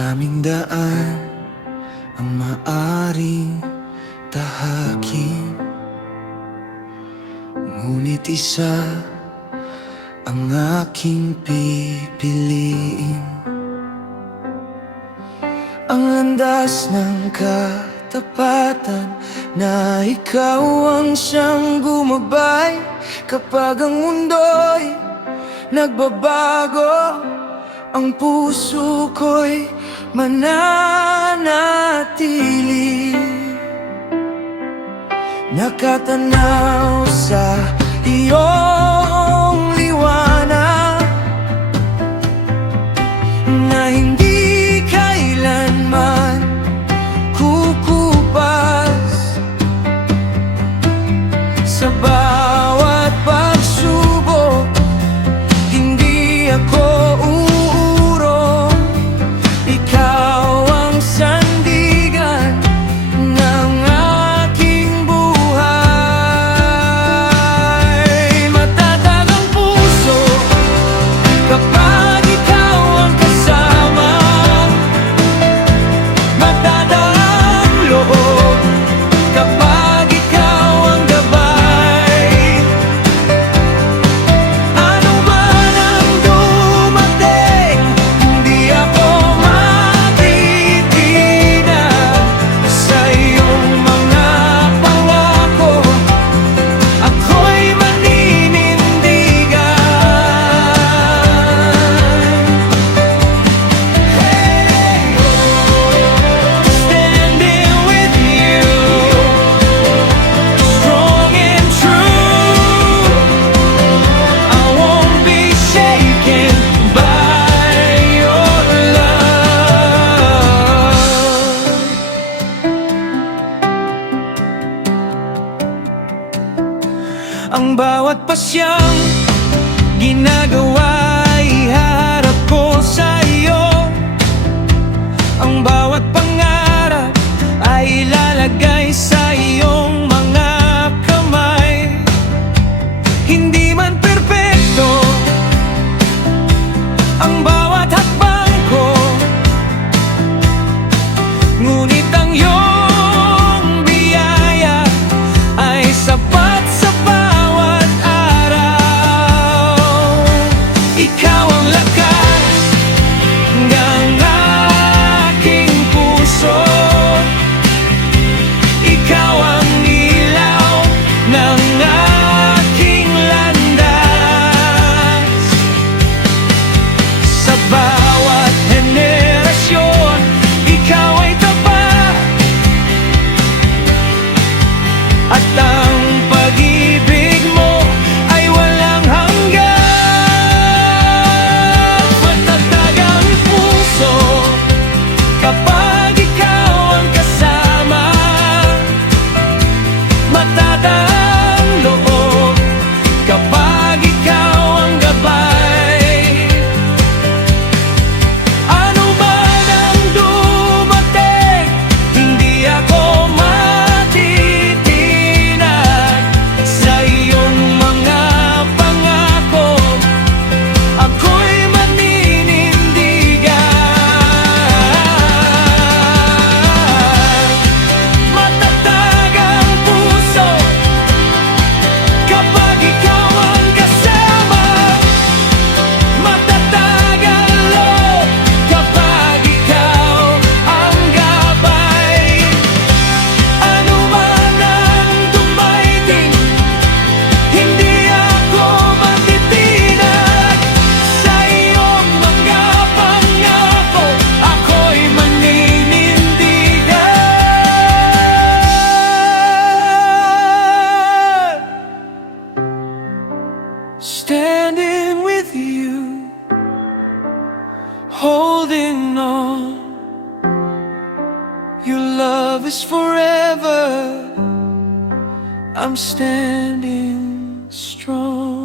Maraming daan ang maaring tahakin, ngunit isa ang aking pipiliin. Ang landas ng katapatan, na ikaw ang siyang gumabay kapag ang mundo'y nagbabago. Ang puso ko'y mananatili, nakatanaw sa iyong liwanag, na hindi kailanman kukupas. Sa bawat pagsubok, hindi ako uurong. Ikaw ang sandigan ng aking buhay. Matatag ang puso kapag ikaw ang kasama, matatag ang loob kapag ikaw ang gabay. Ano man ang dumating, hindi ako matitinag sa iyong mga pangako. Ako'y maninindigan. Standing with you, strong and true. I won't be shaken by your love. Ang bawat pasyang ginagawa, ihaharap ko sa iyo. Ang bawat pangarap ay ilalagay sa iyong mga kamay. Hindi man perpekto ang bawat hakbang ko, ngunit ang iyong biyaya ay sapat sa bawat araw. Ikaw ang lakas ng aking puso, ikaw ang ilaw ng aking landas. Sa bawat henerasyon, ikaw ay tapat, at ang pag-ibig mo ay walang hanggan. Matatag ang puso kapag ikaw ang kasama, matatag ang loob kapag ikaw ang gabay. Ano man ang dumating, hindi ako matitinag sa iyong mga pangako. Ako'y maninindigan. Matatag ang puso kapag ikaw ang kasama, matatag ang loob kapag ikaw ang gabay. Ano man ang dumaiting, hindi ako matitinag sa iyong mga pangako. Ako'y maninindigan. Standing with you, holding on. Your love is forever. I'm standing strong.